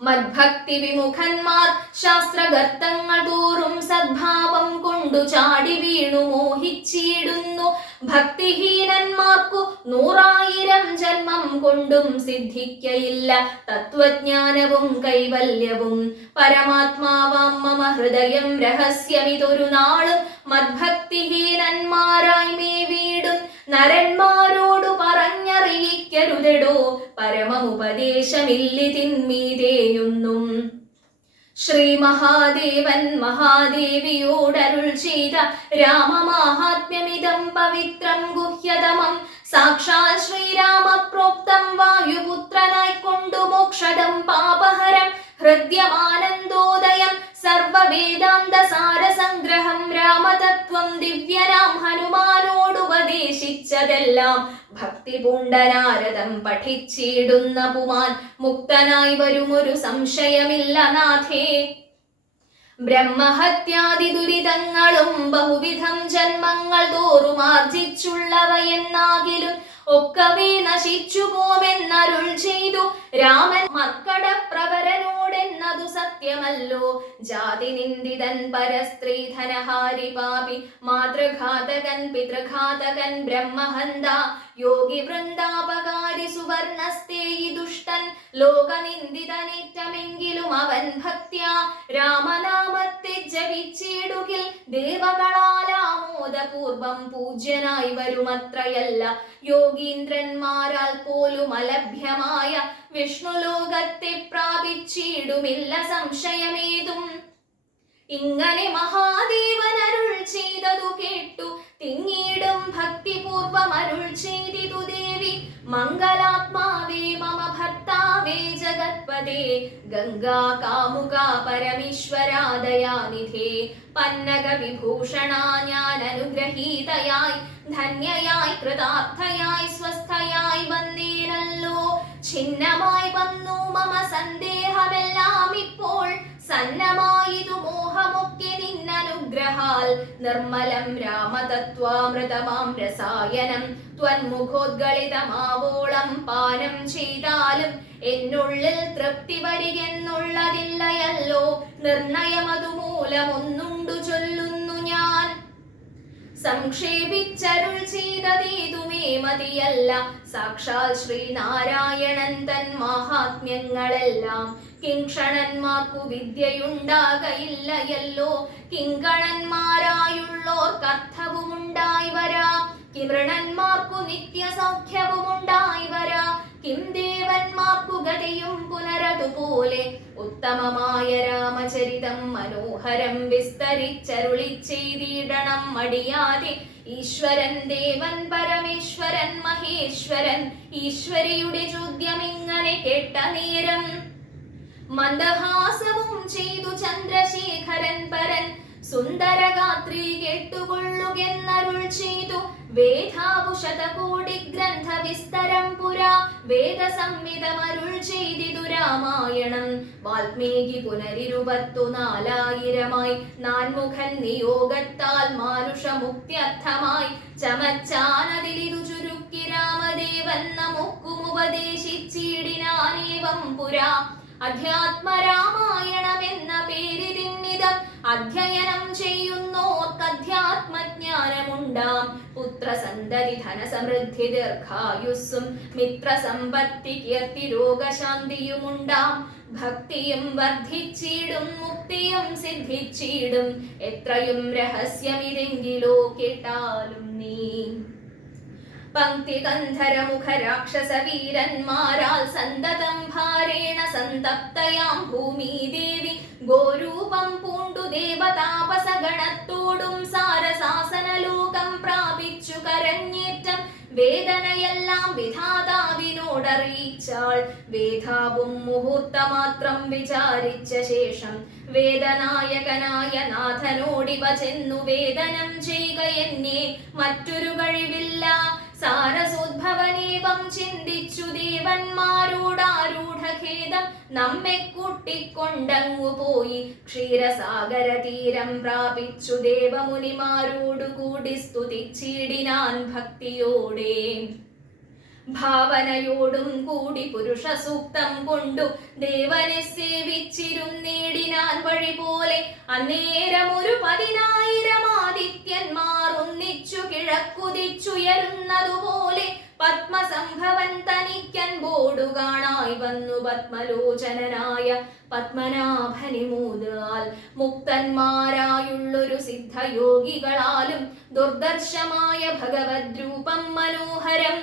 മദ്ഭക്തി വിമുഖന്മാർ ശാസ്ത്രഗർത്തങ്ങൾ തോറും സദ്ഭാവം കൊണ്ടു ചാടി വീണു മോഹിച്ചിടുന്നു ഭക്തിഹീനന്മാർക്കു 100,000 ജന്മം കൊണ്ടും സിദ്ധിക്കയില്ല തത്വജ്ഞാനവും കൈവല്യവും പരമാത്മാവാം മമ ഹൃദയം രഹസ്യമിതൊരു നാളും മദ്ഭക്തിഹീനന്മാരായി മേ വീടും നരന്മാരോടു പറഞ്ഞറിയിക്കരുതെടോ പരമമുപദേശമില്ലിതിന്മീതേയൊന്നും ശ്രീ മഹാദേവൻ മഹാദേവിയോടരുൾ ചെയ്ത രാമമാഹാത്മ്യമിതം പവിത്രം ഗുഹ്യതമം സാക്ഷാൽ ശ്രീരാമ പ്രോക്തം വായുപുത്രനായിക്കൊണ്ടു മോക്ഷദം പാപഹരം ഹൃദ്യമാനന്ദോദയം സർവവേദാന്ത സാരസംഗ്രഹം രാമതത്വം ദിവ്യനാം ഹനുമാനോടുപദേശിച്ചതെല്ലാം ഭക്തി പൂണ്ടനാരദം പഠിച്ചിടുന്ന പുമാൻ മുക്തനായി വരുമൊരു സംശയമില്ല നാഥേ ബ്രഹ്മഹത്യാദി ദുരിതങ്ങളും ബഹുവിധം ജന്മങ്ങൾ തോറും ആർജിച്ചുള്ളവയെന്നാകിലും ഒക്കവേ നശിച്ചു പോമെന്നരുൾ ചെയ്തു രാമൻ മർക്കടപ്രവരനോടെന്നതു സത്യമല്ലോ ജാതി നിന്ദിതൻ പരസ്ത്രീധനഹാരി പാപി മാതൃഘാതകൻ പിതൃഘാതകൻ ബ്രഹ്മഹന്ത യോഗി വൃന്ദാപകാരി സുവർണസ്തേയി ദുഷ്ടൻ ലോകനിന്ദിതനേറ്റമെങ്കിലും അവൻ ഭക്ത്യാ രാമനാമത്തെ ജപിച്ചിടുകിൽ ദേവകളാലാമോദപൂർവം പൂജ്യനായി വരുമത്രയല്ല യോഗീന്ദ്രന്മാരാൽ പോലും അലഭ്യമായ വിഷ്ണുലോകത്തെ പ്രാപിച്ചിടുമില്ല സംശയമേതും ഇങ്ങനെ മഹാദേവൻ അരുൾ ചെയ്തതു കേട്ടു തിങ്ങിടും ഭക്തിപൂർവം അരുൾ ചെയ്തിതു ദേവി മംഗളാത്മാവേ മമ ഭർത്താവേ ജഗത്പദേ ഗംഗാ കാമുക പരമേശ്വരാദയാനിധേ പന്നക വിഭൂഷണ ഞാൻ അനുഗ്രഹീതയായി ധന്യയായി കൃതാർത്ഥയായി സ്വസ്ഥയായി വന്നേനല്ലോ ഛിന്നമായി വന്നു മമ സന്ദേഹമെല്ലാം ഇപ്പോൾ സന്നമായിതു മോഹമൊക്കെ നിന്നനുഗ്രഹാൽ നിർമ്മലം രാമതത്വാമൃതമാം രസായനം ത്വന്മുഖോദ്ഗളിതമാവോളം പാനം ചെയ്താലും എന്നുള്ളിൽ തൃപ്തി വരികെന്നുള്ളതില്ലയല്ലോ നിർണയമതുമൂലമൊന്നുണ്ടു ചൊല്ലുന്നു ഞാൻ സംക്ഷേപിച്ചരുൾ ചെയ്തതേതുമേ മതിയല്ല സാക്ഷാൽ ശ്രീനാരായണൻ തൻ മഹാത്മ്യങ്ങളെല്ലാം കിങ്കണന്മാർക്കു വിദ്യയുണ്ടാകയില്ലയല്ലോ കിങ്കണന്മാരായുള്ളോർക്കർത്ഥവുമുണ്ടായി വരാ കിമൃണന്മാർക്കു നിത്യസൗഖ്യവുമുണ്ടായി വരാ കിം ദേവന്മാർക്കു ഗതിയും പുനരതുപോലെ ഉത്തമമായ രാമചരിതം മനോഹരം വിസ്തരിച്ചരുളി ചെയ്തിടണം മടിയാതെ ഈശ്വരൻ ദേവൻ പരമേശ്വരൻ മഹേശ്വരൻ ഈശ്വരിയുടെ ചോദ്യമിങ്ങനെ കേട്ട നേരം മന്ദഹാസവും ചെയ്തു ചന്ദ്രശേഖരൻ പരൻ സുന്ദരഗാത്രി കേട്ടുകൊള്ളുകെന്നരുൾ ചെയ്തു വേദാഭുശതകോടി ഗ്രന്ഥ വിസ്തരം പുരാ വേദസംഹിതമരുൾ ചെയ്തിതു രാമായണം വാൽമീകി പുനരിരുപത്തുനാലായിരമായി നാൻമുഖൻ നിയോഗത്താൽ മാനുഷമുക്ത്യർത്ഥമായി ചമച്ചാനതിലിതു ചുരുക്കി രാമദേവൻ നമുക്കുമുപദേശിച്ചിടിനാനേവം പുരാ അധ്യാത്മരാമായണമെന്ന പേരിതിന്നിതം അധ്യയനം ചെയ്യുന്നോർക്കധ്യാത്മജ്ഞാനമുണ്ടാം പുത്രസന്തതി ധനസമൃദ്ധി ദീർഘായുസ്സും മിത്രസമ്പത്തി കീർത്തി രോഗശാന്തിയുമുണ്ടാം ഭക്തിയും വർദ്ധിച്ചിടും മുക്തിയും സിദ്ധിച്ചിടും എത്രയും രഹസ്യമിതെങ്കിലോ കേട്ടാലും നീ പങ്ക്തികന്ധരമുഖ രാക്ഷസ വീരന്മാരാൽ സന്തതം ഭാരേണ സന്തപ്തയാം ഭൂമിദേവി ഗോരൂപം പൂണ്ടു ദേവതാപസഗണത്തോടും സാരസാസനലോകം പ്രാപിച്ചു കരഞ്ഞേറ്റം വേദനയെല്ലാം വിധാതാവിനോടറിയിച്ചാൾ. വേദാവും മുഹൂർത്തമാത്രം വിചാരിച്ച ശേഷം വേദനായകനായ നാഥനോടിവ ചെന്നു, വേദനം ചെയ്യുക എന്നെ മറ്റൊരു കഴിവില്ല. സാരസോദ്ഭവനേവം ചിന്തിച്ചു ദേവന്മാരോടാരൂഢഖേദം നമ്മെ കൂട്ടിക്കൊണ്ടങ്ങു പോയി. ക്ഷീരസാഗര തീരം പ്രാപിച്ചു ദേവമുനിമാരോടുകൂടി സ്തുതിച്ചിടിനാൻ ഭക്തിയോടെ. ഭാവനയോടും കൂടി പുരുഷ സൂക്തം കൊണ്ടു ദേവനെ സേവിച്ചിരുന്നേടിനാൻ വഴി പോലെ. അന്നേരം ഒരു 10,000 ആദിത്യന്മാർ ഒന്നിച്ചു കിഴക്കുതിച്ചുയരുന്നതുപോലെ പത്മസംഭവൻ തനിക്കൻപോടു കാണായി വന്നു. പത്മലോചനായ പത്മനാഭനിമൂതാൽ മുക്തന്മാരായുള്ളൊരു സിദ്ധയോഗികളാലും ദുർദർശമായ ഭഗവദ്രൂപം മനോഹരം.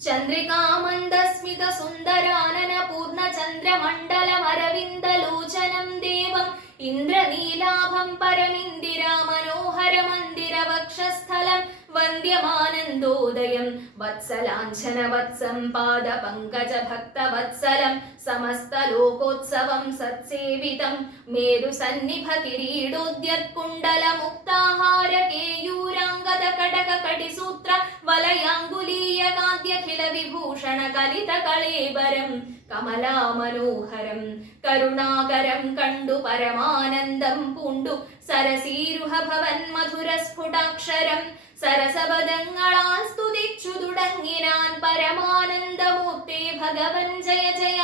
ചന്ദ്രികാമന്ദസ്മിത സുന്ദരാനന പൂർണ്ണചന്ദ്രമണ്ഡലമരവിന്ദലോചനം ദേവം ഇന്ദ്രനീലാഭം പരമിന്ദിരാ മനോഹര മന്ദിര വക്ഷസ്ഥലം വന്ദ്യമാനന്ദോദയം വത്സലാഞ്ഛന വത്സം പാദ പങ്കജ ഭക്തവത്സലം സമസ്തലോകോത്സവം സത്സേവിതം മേരു സന്നിഭ കിരീടോദ്യത്കുണ്ടല മുക്താഹാര കേയൂരാംഗത കടക കടിസൂത്ര വലയാങ്കുലീയ കാദ്യഖില വിഭൂഷണ కలిత കളേബരം കമലാമനോഹരം കരുണാകരം കണ്ടു പരമാനന്ദം പൂണ്ടു സരസീരുഹ ഭവൻ മധുര സ്ഫുടാക്ഷരം സരസപദങ്ങളാൽ സ്തുതിച്ചു തുടങ്ങിനാൻ പരമാനന്ദമൂർത്തേ ഭഗവൻ ജയ ജയ.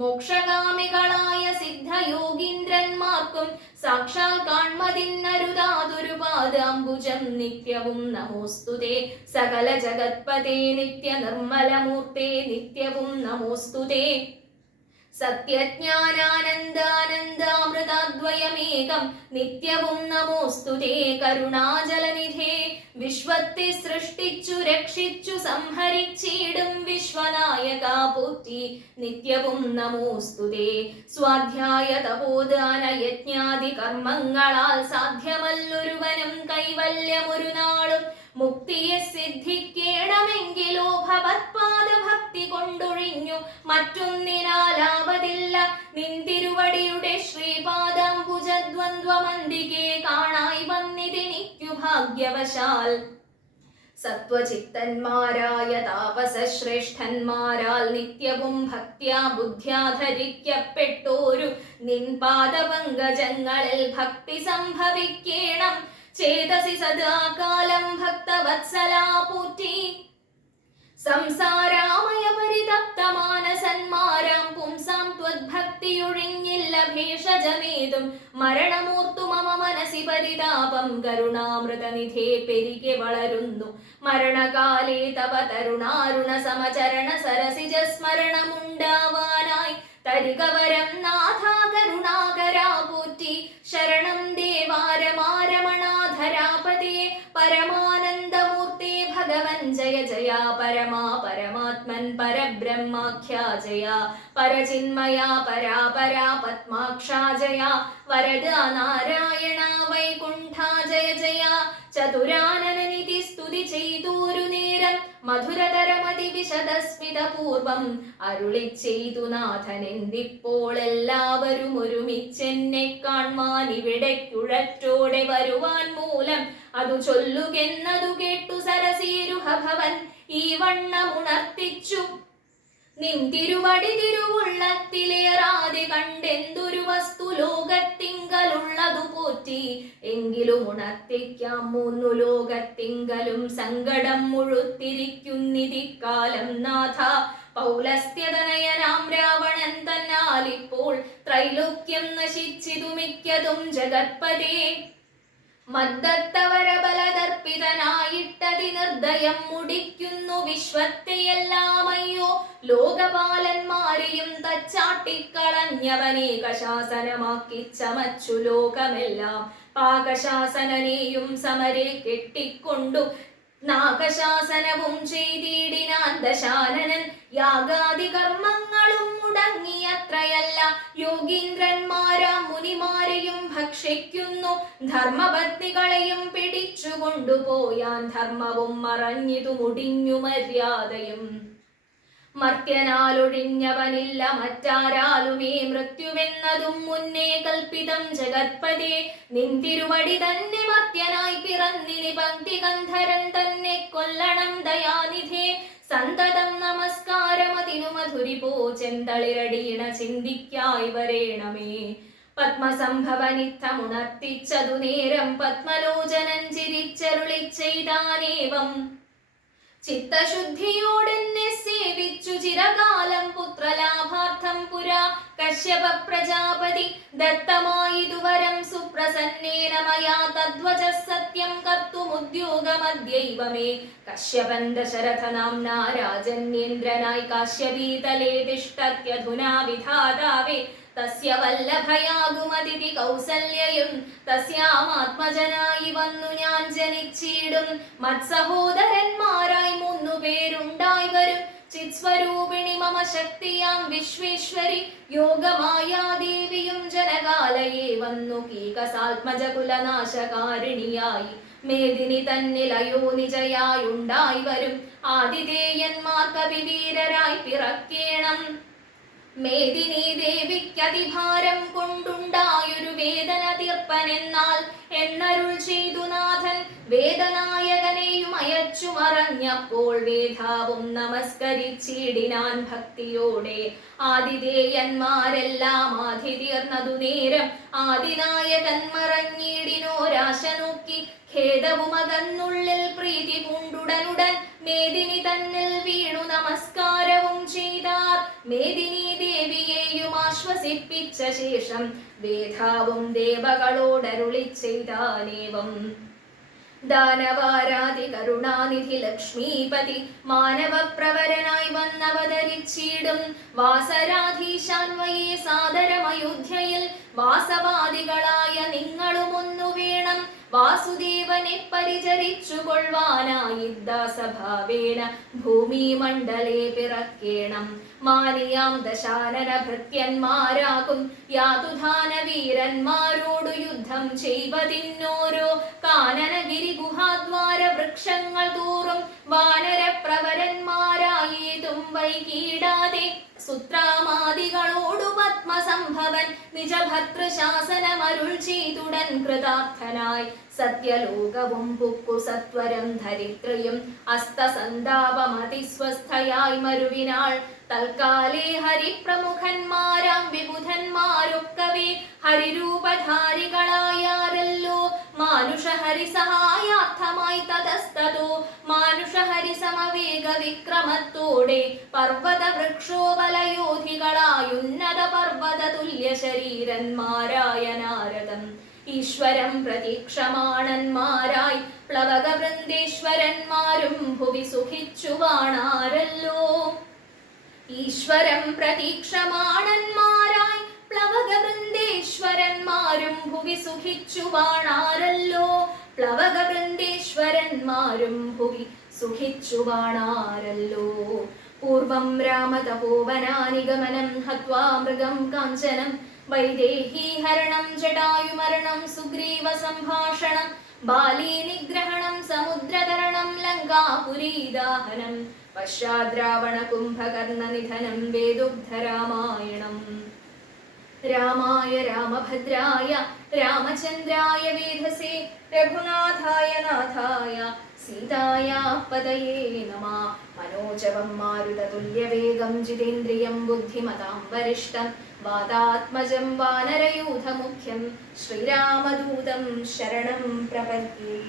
മോക്ഷകാമികളായ സിദ്ധയോഗീന്ദ്രന്മാർക്കും സാക്ഷാൽ കാൺമതിന്നരുതാതൊരു പാദാംബുജം നിത്യവും നമോസ്തുതേ. സകല ജഗത്പതേ നിത്യ നിർമ്മലമൂർത്തേ നിത്യവും നമോസ്തുതേ. സത്യജ്ഞാനാനന്ദാനന്ദാമൃതാദ്വയമേകം നിത്യവും നമോസ്തുതേ. കരുണാജലനിധേ വിശ്വത്തെ സൃഷ്ടിച്ചു രക്ഷിച്ചു സംഹരിച്ചിടും വിശ്വനായക പോറ്റി നിത്യവും നമോസ്തുതേ. സ്വാധ്യായ തപോദാന യജ്ഞാദി കർമ്മങ്ങളാൽ സാധ്യമല്ലൊരുവനും കൈവല്യമൊരു നാളും. മുക്തിയെ സിദ്ധിക്കേണമെങ്കിലോ ഭവത്പാദ ഭക്തി കൊണ്ടൊഴിഞ്ഞു മറ്റൊന്നിനാലാവതില്ല. നിന്തിരുവടിയുടെ ശ്രീപാദാംബുജദ്വന്ദ്വമന്തികെ കാണായി വന്നിതെനിക്കു ഭാഗ്യവശാൽ. സത്വചിത്തന്മാരായ താപസശ്രേഷ്ഠന്മാരാൽ നിത്യവും ഭക്ത്യാ ബുദ്ധ്യാ ധരിക്കപ്പെട്ടോരു നിൻ പാദപങ്കജങ്ങളിൽ ഭക്തി സംഭവിക്കേണം. ചേതസി സദാകാലം ഭക്തവത്സലാ പൂറ്റി. സംസാരാമയ പരിതപ്ത മാനസന്മാരാം പുംസാം ത്വദ്ഭക്തിയൊഴിഞ്ഞില്ല ഭേഷജമേതും. മരണമൂർത്തു മമ മനസി പരിതാപം കരുണാമൃതനിധേ പെരികെ വളരുന്നു. മരണകാലേ തവ തരുണാരുണ സമചരണ സരസിജ സ്മരണമുണ്ടാവാനായി തരികവരം നാഥ കരുണാകരാ പോറ്റി. ശരണം ദേവാരമാരമണാധരാപതേ പരമാനന്ദമൂർത്തേ ഭഗവൻ ജയ ജയ. പരമാ പരമാത്മൻ പരബ്രഹ്മാഖ്യാ ജയ. പരചിന്മയാ പരാപരാ പത്മാക്ഷാ ജയ. വരദാ നാരായണ വൈകുണ്ഠാ ജയ ജയ. ചതുരാനനനിധി സ്തുതി ചെയ്തൂരു നേരം മധുരതരമതി വിശദസ്മിത പൂർവം അരുളി ചെയ്തു നാഥനെന്തിപ്പോൾ എല്ലാവരും ഒരുമിച്ചെന്നെ കാൺമാൻ ഇവിടേക്കുഴറ്റോടെ വരുവാൻ മൂലം. അതു ചൊല്ലുകെന്നതു കേട്ടു സരസീരുഹ ഭവൻ ഈ വണ്ണമുണർത്തിച്ചു. നിൻ തിരുവടി തിരുവുള്ളത്തിലേറാതെ കണ്ടെന്തൊരു വസ്തു ലോകത്തിങ്കലുള്ളതു പോറ്റി. എങ്കിലും ഉണർത്തിക്കാം 3 ലോകത്തിങ്കലും സങ്കടം മുഴുത്തിരിക്കുന്നിതിക്കാലം നാഥ. പൗലസ്ത്യതനയനാം രാവണൻ തന്നാലിപ്പോൾ ത്രൈലോക്യം നശിച്ചിതു മിക്കതും ജഗത്പതേ. മദ്ദത്തവരബലദർപ്പിതനായിട്ടതി നിർദ്ദയം മുടിക്കുന്നു വിശ്വത്തെയെല്ലാമയ്യോ. ലോകപാലന്മാരെയും തച്ചാട്ടിക്കളഞ്ഞവനേകശാസനമാക്കി ചമച്ചു ലോകമെല്ലാം. പാകശാസനനെയും സമരെ കെട്ടിക്കൊണ്ടു നാഗശാസനവും ചെയ്തിടിനാൻ ദശാനനൻ. യാഗാദി കർമ്മങ്ങളും മുടങ്ങിയത്രയല്ല യോഗീന്ദ്രന്മാരാം മുനിമാരെയും ഭക്ഷ്യ ഭക്ഷിക്കുന്നു. ധർമ്മപത്നികളെയും പിടിച്ചു കൊണ്ടുപോയാൻ ധർമ്മവും മറഞ്ഞിതു മുടിഞ്ഞു മര്യാദയും. മർത്യനാലൊഴിഞ്ഞവനില്ല മറ്റാരാലുമേ മൃത്യുവെന്നതും മുന്നേ കൽപ്പിതം ജഗത്പദേ. നിന്തിരുവടി തന്നെ മർത്യനായി പിറന്നിനി പങ്ക്തികന്ധരൻ തന്നെ കൊല്ലണം ദയാനിധേ. സന്തതം നമസ്കാരമതിനു മധുരിപോ ചെന്തളിരടീണ ചിന്തിക്കായി വരേണമേ. പത്മസംഭവനിത്തമുണർത്തിച്ചതു നേരം പത്മലോചനൻ ചിരിച്ചരുളി ചെയ്താനേവം. ചിത്തശുദ്ധിയോടെന്നെ സേവിച്ചു ചിരകാലം പുത്രലാഭാർത്ഥം പുരാ കശ്യപ പ്രജാപതി ദത്തമായിതുവരം സുപ്രസന്നേന മയാ തദ്വച സത്യം കർത്തുമുദ്യോഗമദ്യൈവ മേ. കശ്യപൻ ദശരഥ നാംനാ രാജന്യേന്ദ്രനായി കാശ്യപീതലേ തിഷ്ഠത്യധുനാ വിധാതാവേ. തസ്യ വല്ലഭയാകുമതിഥി കൗസല്യയും തസ്യാമാത്മജനായി വന്നു ഞാൻ ജനിച്ചിടും. മത്സഹോദരന്മാരായി 3 പേരുണ്ടായി വരും. ചിത്സ്വരൂപിണി മമ ശക്തിയാം വിശ്വേശ്വരി യോഗമായാദേവിയും ജനകാലയെ വന്നു കീകസാത്മജകുലനാശകാരിണിയായി. മേദിനി തന്നിൽ അയോനിജയായുണ്ടായി വരും. ആതിഥേയന്മാർ കവിവീരരായി പിറക്കേണം. മേദിനി ദേവിക്കതിഭാരം കൊണ്ടുണ്ടായൊരു വേദന തീർപ്പനെന്നാൽ എന്നരുൾ ചെയ്തു നാഥൻ. വേദനായകനെയും അയച്ചു മറഞ്ഞപ്പോൾ വേധാവും നമസ്കരിച്ചിടിനാൻ ഭക്തിയോടെ. ആതിഥേയന്മാരെല്ലാം ആധി തീർന്നതു നേരം ആദിനായകൻ മറഞ്ഞിടിനോരാശ നോക്കി. ഖേദവുമകന്നുള്ളിൽ പ്രീതി പൂണ്ടുടനുടൻ മേദിനി തന്നിൽ വീണു നമസ്കാരവും ചെയ്താർ. മേദിനി ദേവിയെയും ആശ്വസിപ്പിച്ച ശേഷം വേധാവും ദേവകളോടരുളി ചെയ്താനേവം. ദാനവാരാതി കരുണാനിധി ലക്ഷ്മീപതി മാനവപ്രവരനായി വന്നവതരിച്ചിടും. വാസരാധീശാൻവയെ സാദരമയോധ്യയിൽ വാസവാദികളായ നിങ്ങളുമൊന്നു വേണം. വാസുദേവനെ പരിചരിച്ചു കൊള്ളുവാനായി ദാസഭാവേന ഭൂമിമണ്ഡലേ പിറക്കേണം. മാനിയാം ദശാനന ഭൃത്യന്മാരാകും യാതുധാനവീരന്മാരോടു യുദ്ധം ചെയ്വതിന്നോരോ കാനനഗിരി ഗുഹാദ്വാര വൃക്ഷങ്ങൾ തോറും വാനരപ്രവരന്മാരായേതും വൈകീടാതെ. സുത്രാമാദികളോടു പത്മസംഭവൻ നിജഭർതൃശാസനമരുൾ ചെയ്തുടൻ കൃതാർത്ഥനായി. സത്യലോകവും പുക്കു സത്വരം ധരിത്രിയും അസ്തസന്താപമതിസ്വസ്ഥയായി മരുവിനാൾ. തൽക്കാലേ ഹരിപ്രമുഖന്മാരാം വിബുധന്മാരൊക്കവേ ഹരിരൂപധാരികളായാരല്ലോ. മാനുഷഹരി സഹായാർത്ഥമായി തതസ്തതോ മാനുഷഹരി സമവേഗ വിക്രമത്തോടെ പർവ്വത വൃക്ഷോപലയോധികളായുന്നത പർവ്വത തുല്യ ശരീരന്മാരായ നാരദം. ഈശ്വരം പ്രതീക്ഷമാണന്മാരായി പ്ലവക വൃന്ദേശ്വരന്മാരും ഭുവി സുഖിച്ചു വാണാരല്ലോ. ഈശ്വരം പ്രതീക്ഷമാണന്മാരായി പ്ലവക വൃന്ദേശ്വരന്മാരും ഭുവി സുഖിച്ചു വാണാരല്ലോ. പ്ലവക വൃന്ദേശ്വരന്മാരും ഭുവി സുഖിച്ചു വാണാരല്ലോ. പൂർവം രാമതപോവനാനിഗമനം ഹത്വാ മൃഗം കാഞ്ചനം വൈദേഹീഹരണം ജടായുമരണം സുഗ്രീവ സംഭാഷണം ബാലീ നിഗ്രഹണം സമുദ്രതരണം ലങ്കാപുരീദാഹനം പശ്ചാദ്രാവണ കുംഭകർണ നിധനം വേദുഗ്ധരാമായണം. രാമായ രാമഭദ്രായ രാമചന്ദ്രായ വേധസേ രഘുനാഥായ നാഥായ സീതായ പതയേ നമഃ. മനോജവം മാരുതതുല്യവേഗം ജിതേന്ദ്രിയം ബുദ്ധിമതാം വരിഷ്ഠം വാതാത്മജം വാനരയൂഥമുഖ്യം ശ്രീരാമദൂതം ശരണം പ്രപദ്യേ.